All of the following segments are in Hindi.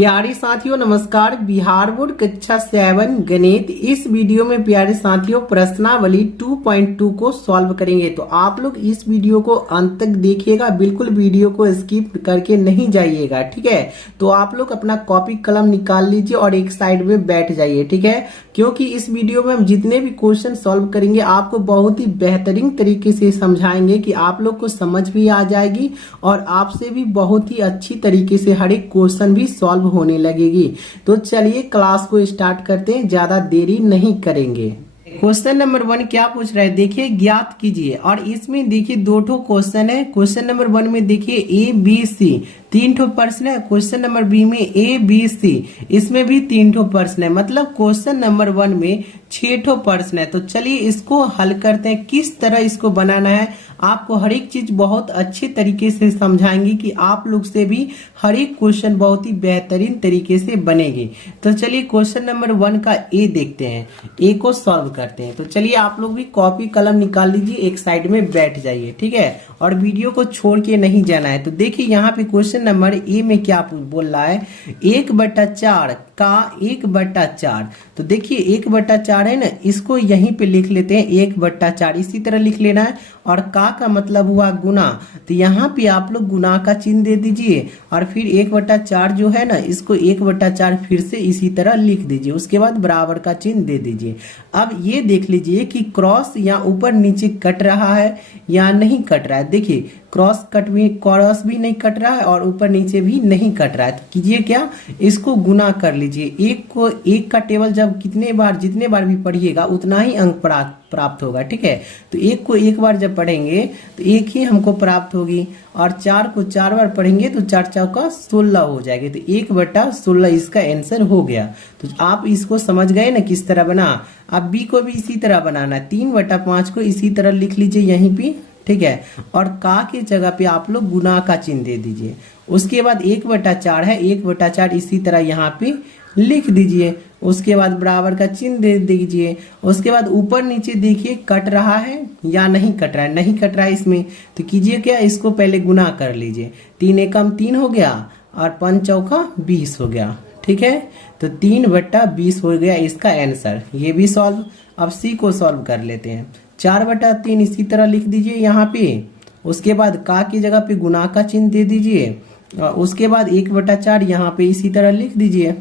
प्यारे साथियों नमस्कार। बिहार बोर्ड कक्षा 7 गणित इस वीडियो में प्यारे साथियों प्रश्नावली 2.2 को सॉल्व करेंगे। तो आप लोग इस वीडियो को अंत तक देखिएगा, बिल्कुल वीडियो को स्किप करके नहीं जाइएगा, ठीक है। तो आप लोग अपना कॉपी कलम निकाल लीजिए और एक साइड में बैठ जाइए, ठीक है। क्योंकि इस वीडियो में हम जितने भी क्वेश्चन सॉल्व करेंगे आपको बहुत ही बेहतरीन तरीके से समझाएंगे कि आप लोग को समझ भी आ जाएगी और आपसे भी बहुत ही अच्छी तरीके से हर एक क्वेश्चन भी सॉल्व होने लगेगी। तो चलिए क्लास को स्टार्ट करते हैं, ज्यादा देरी नहीं करेंगे। क्वेश्चन नंबर 1 क्या पूछ रहा है, देखिए ज्ञात कीजिए। और इसमें देखिए दो ठो क्वेश्चन है। क्वेश्चन नंबर 1 में देखिए ए बी सी 3 ठो प्रश्न है। क्वेश्चन नंबर बी में ए बी सी इसमें भी 3 ठो प्रश्न है। मतलब क्वेश्चन नंबर 1 में 6 ठो प्रश्न है। तो चलिए इसको हल करते हैं। किस तरह इसको बनाना है आपको हर एक चीज बहुत अच्छे तरीके से समझाएंगे कि आप लोग से भी हर एक क्वेश्चन बहुत ही बेहतरीन तरीके से बनेगी। तो चलिए क्वेश्चन नंबर 1 का ए देखते हैं, ए को सॉल्व करते हैं। तो चलिए आप लोग भी कॉपी कलम निकाल लीजिए, एक साइड में बैठ जाइए, ठीक है। और वीडियो को छोड़ के नहीं जाना है। तो देखिए यहाँ पे क्वेश्चन नंबर ए में क्या बोल रहा है, 1/4 का 1/4। तो देखिए 1/4 है ना, इसको यहीं पे लिख लेते हैं 1/4, इसी तरह लिख लेना है। और का मतलब हुआ गुना, तो यहाँ पे आप लोग गुना का चिन्ह दे दीजिए। और फिर 1/4 जो है ना, इसको 1/4 फिर से इसी तरह लिख दीजिए। उसके बाद बराबर का चिन्ह दे दीजिए। अब ये देख लीजिए कि क्रॉस या ऊपर नीचे कट रहा है या नहीं कट रहा है। देखिए क्रॉस भी नहीं कट रहा है और ऊपर नीचे भी नहीं कट रहा है। तो कीजिए क्या, इसको गुना कर लीजिए। एक का टेबल जब जितने बार भी पढ़िएगा उतना ही अंक प्राप्त होगा, ठीक है। तो एक को एक बार जब पढ़ेंगे तो एक ही हमको प्राप्त होगी। और 4 को 4 बार पढ़ेंगे तो 4 चौका 16 हो जाएगी। तो 1/16 इसका आंसर हो गया। तो आप इसको समझ गए ना किस तरह बना। अब बी को भी इसी तरह बनाना है। 3/5 को इसी तरह लिख लीजिए यहीं पे, ठीक है। और का के जगह पे आप लोग गुना का चिन्ह दे दीजिए। उसके बाद 1/4 है, 1/4 इसी तरह यहाँ पे लिख दीजिए। उसके बाद बराबर का चिन्ह दे दीजिए। उसके बाद ऊपर नीचे देखिए कट रहा है या नहीं कट रहा है, नहीं कट रहा है इसमें। तो कीजिए क्या, इसको पहले गुना कर लीजिए। 3 एकम 3 हो गया और 5 चौका 20 हो गया, ठीक है। तो 3/20 हो गया इसका आंसर। ये भी सॉल्व। अब सी को सॉल्व कर लेते हैं। 4/3 इसी तरह लिख दीजिए यहाँ पे। उसके बाद का की जगह पे गुना का चिन्ह दे दीजिए। और उसके बाद 1/4 यहाँ पे इसी तरह लिख दीजिए।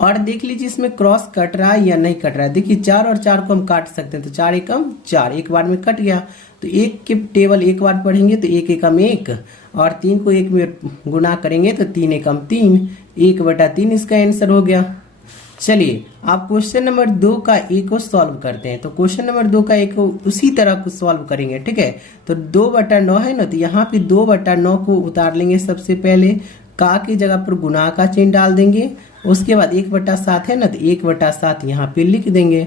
और देख लीजिए इसमें क्रॉस कट रहा है या नहीं कट रहा है। देखिए 4 और 4 को हम काट सकते हैं। तो 4 एकम 4 एक बार में कट गया। तो एक के टेबल एक बार पढ़ेंगे तो 1 एकम 1 और 3 को 1 में गुना करेंगे तो 3 एकम 3, 1/3 इसका आंसर हो गया। चलिए आप क्वेश्चन नंबर 2 का ए को सॉल्व करते हैं। तो क्वेश्चन नंबर 2 का ए को उसी तरह को सॉल्व करेंगे, ठीक है। तो 2/9 है ना, तो यहाँ पे 2/9 को उतार लेंगे। सबसे पहले का की जगह पर गुना का चिन्ह डाल देंगे। उसके बाद 1/7 है ना, तो 1/7 यहाँ पे लिख देंगे।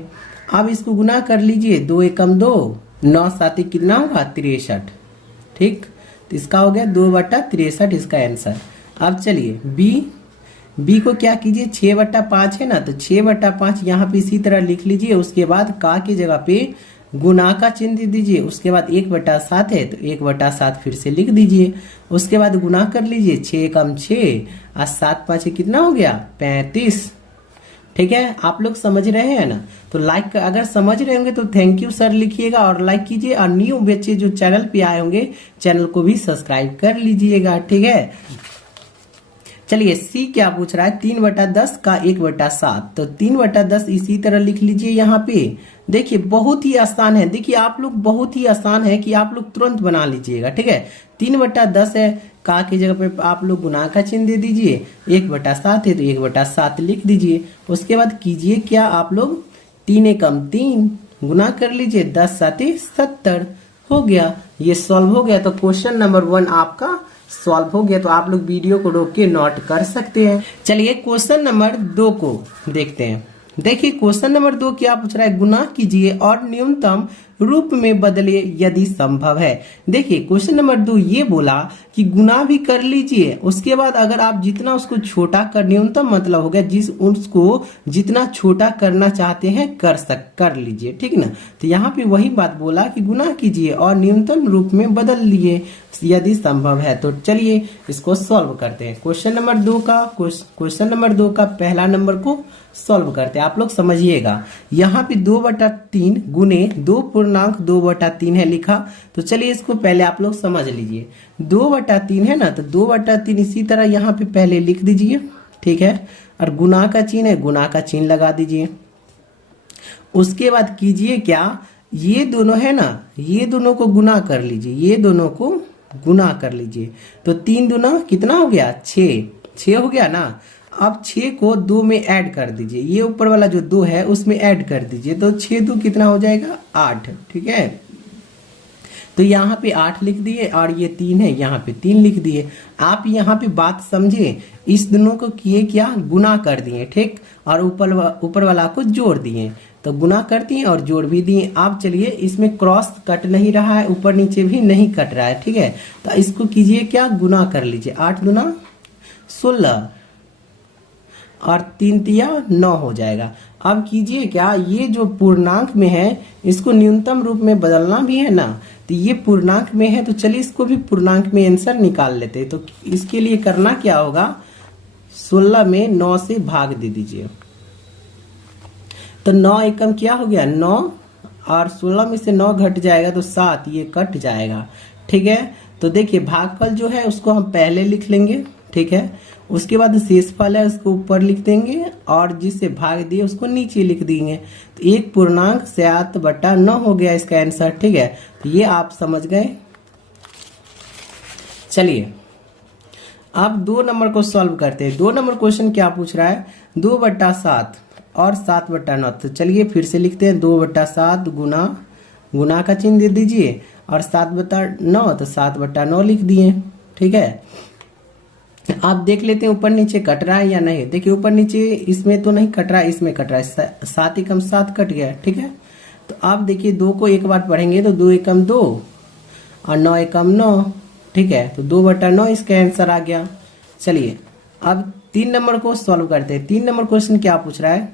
अब इसको गुना कर लीजिए। 2 एकम 2, 9 7 कितना होगा 63, ठीक। तो इसका हो गया 2/63 इसका आंसर। अब चलिए बी को क्या कीजिए, 6/5 है ना, तो 6/5 यहाँ पे इसी तरह लिख लीजिए। उसके बाद का की जगह पे गुना का चिन्ह दे दीजिए। उसके बाद 1/7 है तो 1/7 फिर से लिख दीजिए। उसके बाद गुना कर लीजिए। 6 एकम 6 और 7 5 कितना हो गया 35, ठीक है। आप लोग समझ रहे हैं ना। तो लाइक, अगर समझ रहे होंगे तो थैंक यू सर लिखिएगा और लाइक कीजिए। और न्यू बच्चे जो चैनल पे आए होंगे चैनल को भी सब्सक्राइब कर लीजिएगा, ठीक है। चलिए सी क्या पूछ रहा है, 3/10 का 1/7। तो 3/10 इसी तरह लिख लीजिए यहाँ पे। देखिए बहुत ही आसान है। देखिए आप लोग बहुत ही आसान है कि आप लोग तुरंत बना लीजिएगा, ठीक है। 3/10 है, का की जगह पे आप लोग गुना का चिन्ह दे दीजिए। 1/7 है तो 1/7 लिख दीजिए। उसके बाद कीजिए क्या, आप लोग 3 एकम 3 गुना कर लीजिए। 10 7 70 हो गया। ये सॉल्व हो गया। तो क्वेश्चन नंबर 1 आपका सॉल्व हो गया। तो आप लोग वीडियो को रोक के नोट कर सकते हैं। चलिए क्वेश्चन नंबर 2 को देखते हैं। देखिए क्वेश्चन नंबर 2 क्या पूछ रहा है, गुना कीजिए और न्यूनतम रूप में बदले यदि संभव है। देखिए क्वेश्चन नंबर 2 ये बोला कि गुना भी कर लीजिए, उसके बाद अगर आप जितना उसको छोटा कर, न्यूनतम मतलब हो गया जिस उसको जितना छोटा करना चाहते हैं कर लीजिए, ठीक ना। तो यहाँ पे वही बात बोला कि गुना कीजिए और न्यूनतम रूप में बदल लिए यदि संभव है। तो चलिए इसको सॉल्व करते हैं। क्वेश्चन नंबर 2 का पहला नंबर को सॉल्व करते हैं। आप लोग समझिएगा, यहाँ पे 2/3 गुने 2.2/3 है लिखा। तो चलिए इसको पहले आप लोग समझ लीजिए। 2/3 है ना, तो 2/3 इसी तरह यहाँ पे पहले लिख दीजिए, ठीक है। और गुना का चिन्ह है, गुना का चिन्ह लगा दीजिए। उसके बाद कीजिए क्या, ये दोनों है ना, ये दोनों को गुना कर लीजिए, ये दोनों को गुना कर लीजिए। तो 3 दूना कितना हो गया, 6 हो गया ना। अब 6 को 2 में ऐड कर दीजिए, ये ऊपर वाला जो 2 है उसमें ऐड कर दीजिए। तो 6 2 कितना हो जाएगा, 8, ठीक है। तो यहाँ पे 8 लिख दिए और ये 3 है, यहाँ पे 3 लिख दिए। आप यहाँ पे बात समझे, इस दोनों को किए क्या, गुना कर दिए, ठीक। और ऊपर वाला को जोड़ दिए, तो गुना कर दिए और जोड़ भी दिए। आप चलिए इसमें क्रॉस कट नहीं रहा है, ऊपर नीचे भी नहीं कट रहा है, ठीक है। तो इसको कीजिए क्या, गुना कर लीजिए। 8 दूना 16 और 3 तिया 9 हो जाएगा। अब कीजिए क्या, ये जो पूर्णांक में है इसको न्यूनतम रूप में बदलना भी है ना, तो ये पूर्णांक में है, तो चलिए इसको भी पूर्णांक में आंसर निकाल लेते हैं। तो इसके लिए करना क्या होगा, 16 में 9 से भाग दे दीजिए। तो 9 एकम क्या हो गया, 9, और 16 में से 9 घट जाएगा तो 7, ये कट जाएगा, ठीक है। तो देखिए भागफल जो है उसको हम पहले लिख लेंगे, ठीक है। उसके बाद शेषफल है उसको ऊपर लिख देंगे और जिससे भाग दिए उसको नीचे लिख देंगे। तो 1.7/9 हो गया इसका आंसर, ठीक है। तो ये आप समझ गए। चलिए अब 2 नंबर को सॉल्व करते हैं। 2 नंबर क्वेश्चन क्या पूछ रहा है, 2/7 और 7/9। तो चलिए फिर से लिखते हैं, 2/7 गुना का चिन्ह दे दीजिए और 7/9, तो 7/9 लिख दिए, ठीक है। आप देख लेते हैं ऊपर नीचे कट रहा है या नहीं। देखिए ऊपर नीचे इसमें तो नहीं कट रहा है, इसमें कट रहा है। 7 एकम 7 कट गया, ठीक है। तो आप देखिए 2 को एक बार पढ़ेंगे तो 2 एकम 2 और 9 एकम 9, ठीक है। तो 2/9 इसका आंसर आ गया। चलिए अब 3 नंबर को सॉल्व करते हैं। 3 नंबर क्वेश्चन क्या पूछ रहा है,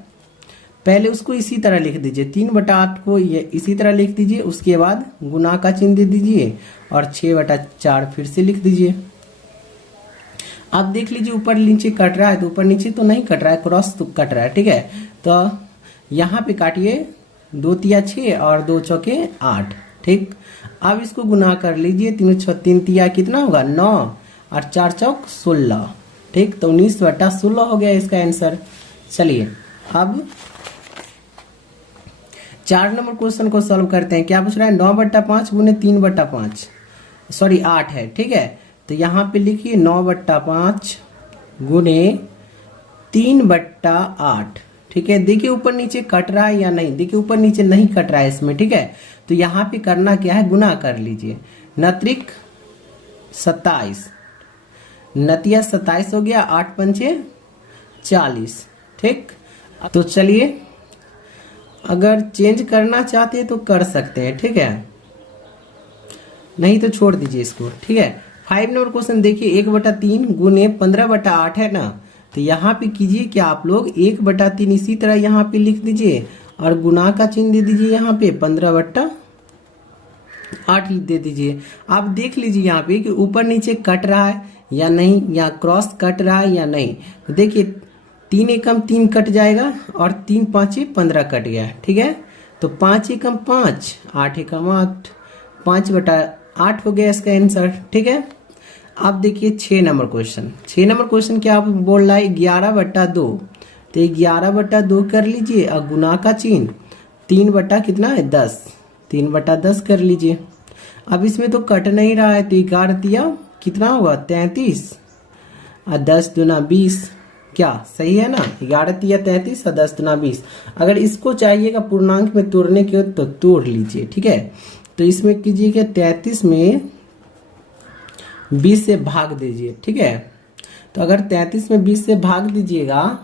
पहले उसको इसी तरह लिख दीजिए, 3/8 को ये इसी तरह लिख दीजिए। उसके बाद गुना का चिन्ह दे दीजिए और 6/4 फिर से लिख दीजिए। आप देख लीजिए ऊपर नीचे कट रहा है, तो ऊपर नीचे तो नहीं कट रहा है, क्रॉस तो कट रहा है, ठीक है। तो यहाँ पे काटिए, 2 तिया 6 और 2 चौके 8, ठीक। अब इसको गुना कर लीजिए, 3 तिया कितना होगा, 9 और 4 चौक 16, ठीक। तो 19/16 हो गया इसका आंसर। चलिए अब 4 नंबर क्वेश्चन को सॉल्व करते हैं। क्या पूछ रहा है, 9/5 गुने 3/5, सॉरी 8 है, ठीक है। तो यहाँ पे लिखिए 9/5 गुने 3/8, ठीक है। देखिए ऊपर नीचे कट रहा है या नहीं, देखिए ऊपर नीचे नहीं कट रहा है इसमें, ठीक है। तो यहाँ पे करना क्या है, गुना कर लीजिए। 9 27, 27 हो गया, 8 पंचे 40, ठीक। तो चलिए अगर चेंज करना चाहते हैं तो कर सकते हैं, ठीक है, नहीं तो छोड़ दीजिए इसको, ठीक है। 5 नंबर क्वेश्चन देखिए, 1/3 गुने 15/8 है ना। तो यहाँ पे कीजिए क्या, आप लोग 1/3 इसी तरह यहाँ पे लिख दीजिए और गुना का चिन्ह दे दीजिए, यहाँ पे 15/8 दे दीजिए। आप देख लीजिए यहाँ पे कि ऊपर नीचे कट रहा है या नहीं, या क्रॉस कट रहा है या नहीं। तो देखिए 3 एकम 3 कट जाएगा और 3 5 15 कट गया, ठीक है। तो 5 एकम 5, 8 एकम 8, 5/8 हो गया इसका आंसर, ठीक है। अब देखिए 6 नंबर क्वेश्चन। 6 नंबर क्वेश्चन क्या बोल रहा है, 11/2। तो 11/2 कर लीजिए और गुना का चिन्ह 3 कितना है 10, 3/10 कर लीजिए। अब इसमें तो कट नहीं रहा है, तो 11 तिया कितना होगा 33 और 10 दूना 20, क्या सही है ना। 11 तिया 33 और 10 दूना 20। अगर इसको चाहिएगा पूर्णांक में तोड़ने के तो तोड़ लीजिए, ठीक है। तो इसमें कीजिएगा 33 में 20 से भाग दीजिए, ठीक है। तो अगर 33 में 20 से भाग दीजिएगा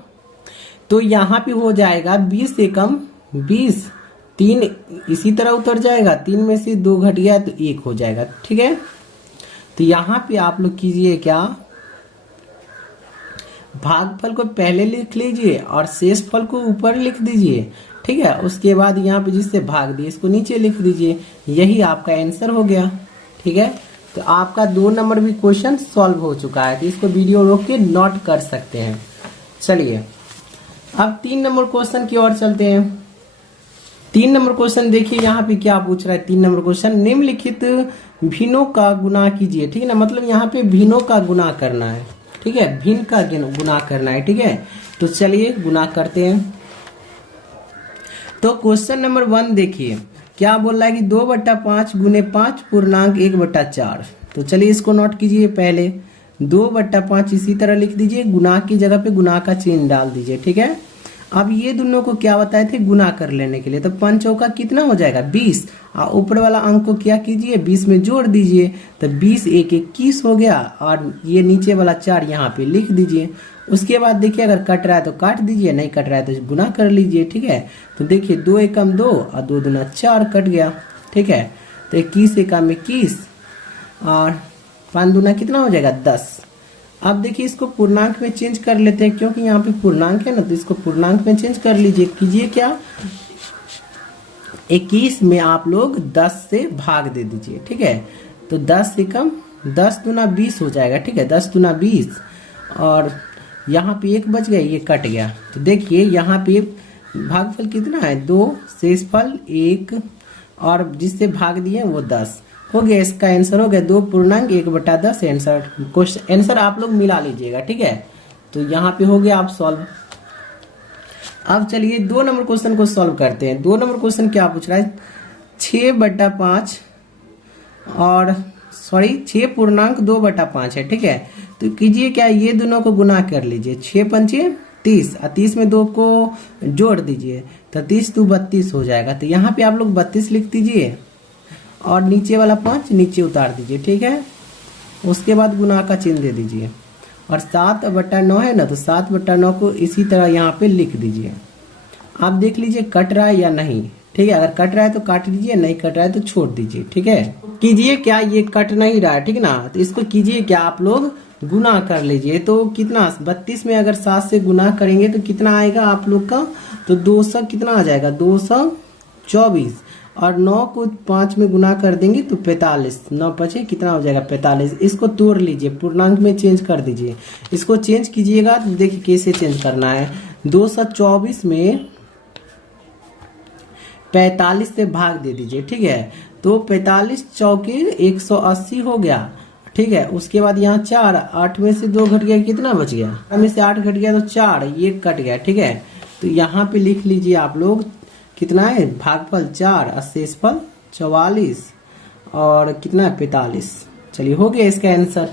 तो यहाँ पे हो जाएगा 20 एकम 20 3 इसी तरह उतर जाएगा, 3 में से 2 घट गया तो 1 हो जाएगा। ठीक है, तो यहाँ पे आप लोग कीजिए क्या, भागफल को पहले लिख लीजिए और शेषफल को ऊपर लिख दीजिए। ठीक है, उसके बाद यहाँ पे जिससे भाग दिए इसको नीचे लिख दीजिए, यही आपका आंसर हो गया। ठीक है, तो आपका 2 नंबर भी क्वेश्चन सॉल्व हो चुका है, तो इसको वीडियो रोक के नोट कर सकते हैं। चलिए अब 3 नंबर क्वेश्चन की ओर चलते हैं। 3 नंबर क्वेश्चन देखिए यहाँ पे क्या पूछ रहा है। 3 नंबर क्वेश्चन, निम्नलिखित भिन्नों का गुना कीजिए। ठीक है ना, मतलब यहाँ पे भिन्नों का गुना करना है। ठीक है, भिन्न का गुना करना है। ठीक है, तो चलिए गुना करते हैं। तो क्वेश्चन नंबर 1 देखिए क्या बोल रहा है कि 2/5 गुने 5 पूर्णांक 1/4। तो चलिए इसको नोट कीजिए। पहले 2/5 इसी तरह लिख दीजिए, गुना की जगह पे गुना का चिन्ह डाल दीजिए। ठीक है, अब ये दोनों को क्या बताए थे, गुना कर लेने के लिए। तो 5 चौका कितना हो जाएगा 20, और ऊपर वाला अंक को क्या कीजिए 20 में जोड़ दीजिए, तो 20 1 21 हो गया, और ये नीचे वाला 4 यहाँ पे लिख दीजिए। उसके बाद देखिए अगर कट रहा है तो काट दीजिए, नहीं कट रहा है तो गुना कर लीजिए। ठीक है, तो देखिए 2 एकम 2 और 2 दूना 4 कट गया। ठीक है, तो 21 एकम 21 और 5 दूना कितना हो जाएगा 10। अब देखिए इसको पूर्णांक में चेंज कर लेते हैं, क्योंकि यहाँ पे पूर्णांक है ना, तो इसको पूर्णांक में चेंज कर लीजिए। कीजिए क्या, 21 में आप लोग 10 से भाग दे दीजिए। ठीक है, तो 10 एकम 10 दूना 20 हो जाएगा। ठीक है, 10 दूना 20, और यहाँ पे 1 बच गया, ये कट गया। तो देखिए यहाँ पे भागफल कितना है 2, शेषफल 1, और जिससे भाग दिए वो 10 हो गया। इसका आंसर हो गया 2 पूर्णांक 1/10 आंसर। क्वेश्चन आंसर आप लोग मिला लीजिएगा। ठीक है, तो यहाँ पे हो गया आप सॉल्व। अब चलिए 2 नंबर क्वेश्चन को सॉल्व करते हैं। 2 नंबर क्वेश्चन क्या पूछ रहा है, 6/5 और 6 पूर्णांक 2/5 है। ठीक है, तो कीजिए क्या, ये दोनों को गुना कर लीजिए। 6 पंचे 30 और 30 में 2 को जोड़ दीजिए, तो 30 2 32 हो जाएगा। तो यहाँ पे आप लोग 32 लिख दीजिए, और नीचे वाला 5 नीचे उतार दीजिए। ठीक है, उसके बाद गुना का चिन्ह दे दीजिए, और 7/9 है ना, तो 7/9 को इसी तरह यहाँ पे लिख दीजिए। आप देख लीजिए कट रहा है या नहीं। ठीक है, अगर कट रहा है तो काट दीजिए, नहीं कट रहा है तो छोड़ दीजिए। ठीक है, कीजिए क्या, ये कट नहीं रहा है। ठीक है ना, तो इसको कीजिए क्या, आप लोग गुना कर लीजिए। तो कितना 32 में अगर 7 से गुना करेंगे तो कितना आएगा आप लोग का, तो 200 कितना आ जाएगा 224, और 9 को 5 में गुना कर देंगे तो 45, 9 5 कितना हो जाएगा 45। इसको तोड़ लीजिए, पूर्णांक में चेंज कर दीजिए। इसको चेंज कीजिएगा तो देखिए कैसे चेंज करना है। 224 में 45 से भाग दे दीजिए। ठीक है, तो 45 चौके 180 हो गया। ठीक है, उसके बाद यहाँ 4, 8 में से 2 घट गया, कितना बच गया, 8 में से 8 घट गया तो 4, ये कट गया। ठीक है, तो यहाँ पे लिख लीजिए आप लोग कितना है, भागफल 4 और शेषफल 44, और कितना है 45। चलिए हो गया इसका आंसर।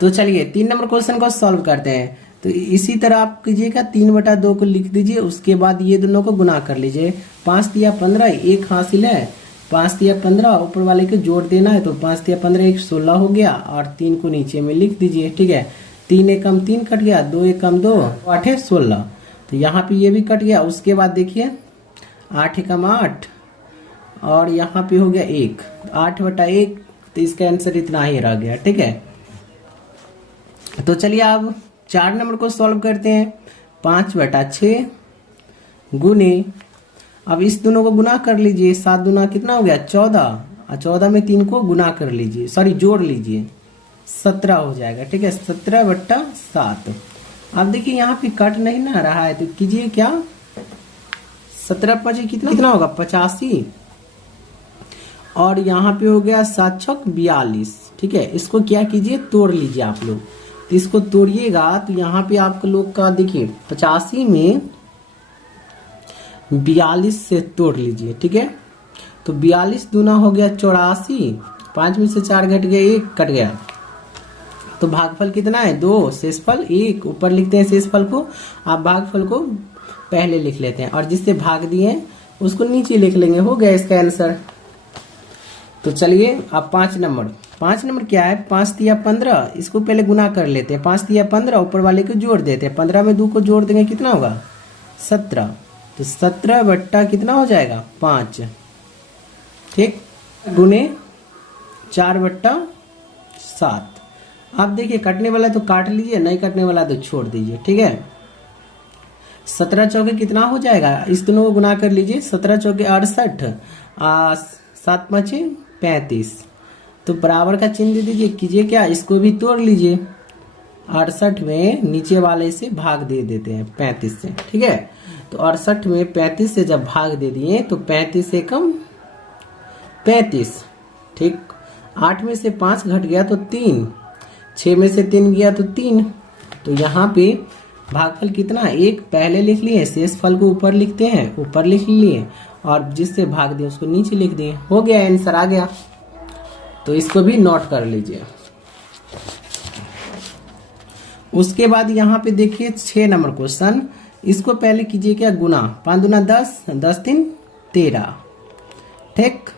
तो चलिए 3 नंबर क्वेश्चन को सॉल्व करते हैं। तो इसी तरह आप कीजिएगा, 3/2 को लिख दीजिए, उसके बाद ये दोनों को गुना कर लीजिए। 5 तिया 15, 1 हासिल है, 5 तिया 15 ऊपर वाले को जोड़ देना है, तो 5 तिया 15 1 16 हो गया, और 3 को नीचे में लिख दीजिए। ठीक है, 3 एकम 3 कट गया, 2 एकम 2, 8 है 16, तो यहाँ पे ये भी कट गया। उसके बाद देखिए 8 एकम 8, और यहाँ पे हो गया 1, 8/1, तो इसका आंसर इतना ही रह गया। ठीक है, तो चलिए अब 4 नंबर को सॉल्व करते हैं। 5/6 गुने, अब इस दोनों को गुना कर लीजिए। 7 दूना कितना हो गया 14, और 14 में 3 को गुना कर लीजिए, सॉरी जोड़ लीजिए, 17 हो जाएगा। ठीक है, 17/7। अब देखिए यहाँ पे कट नहीं ना रहा है, तो कीजिए क्या, 17 5 कितना होगा 85, और यहाँ पे हो गया 7 छक 42। ठीक है, इसको क्या कीजिए, तोड़ लीजिए आप लोग। तो इसको तोड़िएगा तो यहाँ पे आपके लोग का देखिए 85 में 42 से तोड़ लीजिए। ठीक है, तो 42 दूना हो गया 84, 5 में से 4 घट गया, 1 कट गया, तो भागफल कितना है 2, शेषफल 1। ऊपर लिखते हैं शेषफल को, आप भागफल को पहले लिख लेते हैं, और जिससे भाग दिए उसको नीचे लिख लेंगे। हो गया इसका आंसर। तो चलिए अब 5 नंबर क्या है, 5 तिया 15, इसको पहले गुना कर लेते हैं। 5 तिया 15, ऊपर वाले को जोड़ देते हैं, 15 में 2 को जोड़ देंगे, कितना होगा 17, तो 17 बट्टा कितना हो जाएगा 5, ठीक, गुने 4 बट्टा 7। अब देखिए कटने वाला तो काट लीजिए, नहीं कटने वाला तो छोड़ दीजिए, ठीक है। 17 चौके कितना हो जाएगा, इस दोनों को गुना कर लीजिए। 17 चौके 68, 7 5 35, तो बराबर का चिन्ह दे दीजिए। कीजिए क्या, इसको भी तोड़ लीजिए। 68 में नीचे वाले से भाग दे देते हैं 35 से, ठीक है। तो 68 में 35 से जब भाग दे दिए तो 35 से कम 35, ठीक। 8 में से 5 घट गया तो 3, 6 में से 3 गया तो 3। तो यहाँ पे भागफल कितना, 1 पहले लिख लिए, शेष फल को ऊपर लिखते हैं, ऊपर लिख लिए, और जिससे भाग दिए उसको नीचे लिख दिए। हो गया, आंसर आ गया। तो इसको भी नोट कर लीजिए। उसके बाद यहाँ पे देखिए 6 नंबर क्वेश्चन, इसको पहले कीजिए क्या, गुना। 5 दूना 10, 10 3 13, ठीक।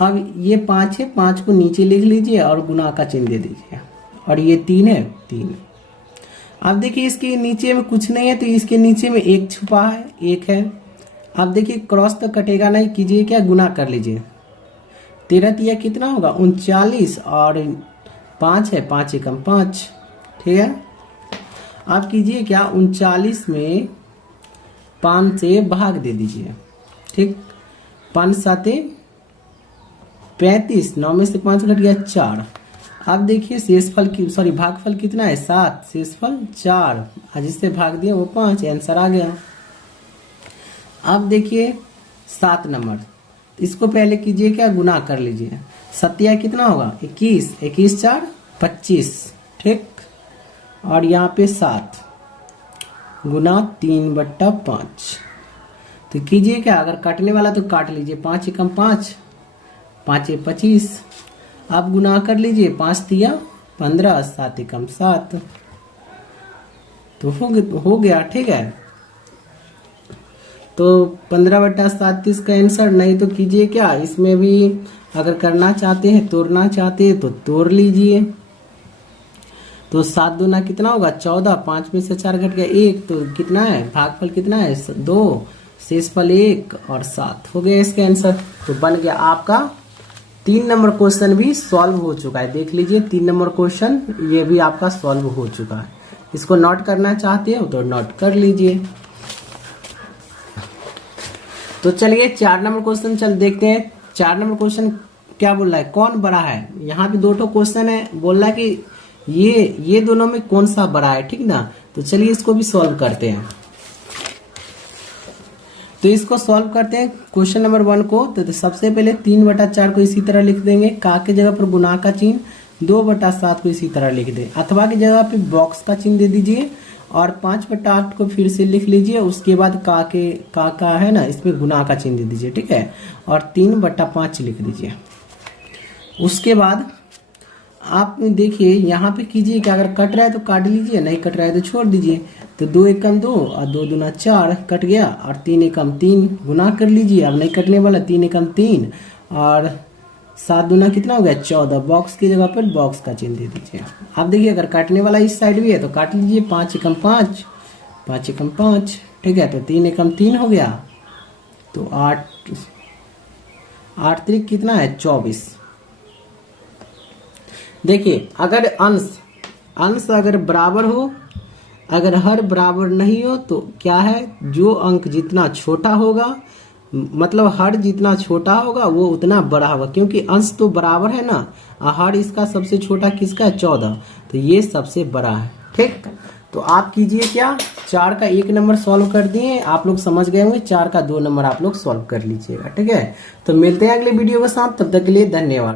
अब ये 5 है, 5 को नीचे लिख लीजिए और गुना का चिन्ह दे दीजिए, और ये 3 है 3। अब देखिए इसके नीचे में कुछ नहीं है तो इसके नीचे में 1 छुपा है, 1 है। अब देखिए क्रॉस तो कटेगा नहीं, कीजिए क्या, गुना कर लीजिए। 13 तिया कितना होगा 39, और 5 है, 5 एकम 5, ठीक है। अब कीजिए क्या, 39 में 5 से भाग दे दीजिए, ठीक। 5 7 35, 9 में से 5 घट गया 4। अब देखिए शेषफल की भागफल कितना है 7, शेषफल 4, जिससे भाग दिया वो 5, आंसर आ गया। अब देखिए 7 नंबर, इसको पहले कीजिए क्या, गुना कर लीजिए। 7 कितना होगा 21, 21 4 25, ठीक। और यहाँ पे 7 गुना 3 बट्टा 5। तो कीजिए क्या, अगर काटने वाला तो काट लीजिए। 5 एकम 5, 5 25। अब गुना कर लीजिए, 5 तिया 15, 7 एकम 7, तो हो गया, ठीक है। तो 15 बट्टा 7 इसका आंसर। नहीं तो कीजिए क्या, इसमें भी अगर करना चाहते हैं, तोड़ना चाहते हैं तो तोड़ लीजिए। तो 7 दूना कितना होगा 14, 5 में से 4 घट गया 1, तो कितना है, भागफल कितना है 2, शेषफल 1 और 7, हो गया इसका आंसर। तो बन गया आपका 3 नंबर क्वेश्चन भी सॉल्व हो चुका है। देख लीजिए 3 नंबर क्वेश्चन ये भी आपका सॉल्व हो चुका है। इसको नोट करना चाहते हो तो नोट कर लीजिए। तो चलिए 4 नंबर क्वेश्चन चल देखते हैं। 4 नंबर क्वेश्चन क्या बोल रहा है, कौन बड़ा है। यहाँ पे 2 क्वेश्चन है, बोल रहा है कि ये दोनों में कौन सा बड़ा है, ठीक ना। तो चलिए इसको भी सॉल्व करते हैं। तो इसको सॉल्व करते हैं क्वेश्चन नंबर 1 को। तो सबसे पहले 3 बटा 4 को इसी तरह लिख देंगे, का के जगह पर गुना का चिन्ह, 2 बटा 7 को इसी तरह लिख दें, अथवा की जगह पे बॉक्स का चिन्ह दे दीजिए, और 5 बटा 8 को फिर से लिख लीजिए। उसके बाद का है ना, इसमें गुना का चिन्ह दे दीजिए, ठीक है, और 3 बटा 5 लिख दीजिए। उसके बाद आप देखिए यहाँ पे कीजिए कि अगर कट रहा है तो काट लीजिए, नहीं कट रहा है तो छोड़ दीजिए। तो 2 एकम 2 और 2 दूना 4 कट गया, और 3 एकम 3 गुना कर लीजिए। अब नहीं कटने वाला, 3 एकम 3 और 7 दूना कितना हो गया 14, बॉक्स की जगह पर बॉक्स का चिन्ह दे दीजिए। अब देखिए अगर काटने वाला इस साइड भी है तो काट लीजिए। 5 एकम 5, 5 एकम 5, ठीक है। तो 3 एकम 3 हो गया, तो 8 त्रिक कितना है 24। देखिए अगर अंश अगर बराबर हो, अगर हर बराबर नहीं हो तो क्या है, जो अंक जितना छोटा होगा, मतलब हर जितना छोटा होगा वो उतना बड़ा होगा, क्योंकि अंश तो बराबर है ना। हर इसका सबसे छोटा किसका है 14, तो ये सबसे बड़ा है, ठीक। तो आप कीजिए क्या, 4 का 1 नंबर सॉल्व कर दिए, आप लोग समझ गए होंगे। 4 का 2 नंबर आप लोग सॉल्व कर लीजिएगा, ठीक है। तो मिलते हैं अगले वीडियो के साथ, तब तक के लिए धन्यवाद।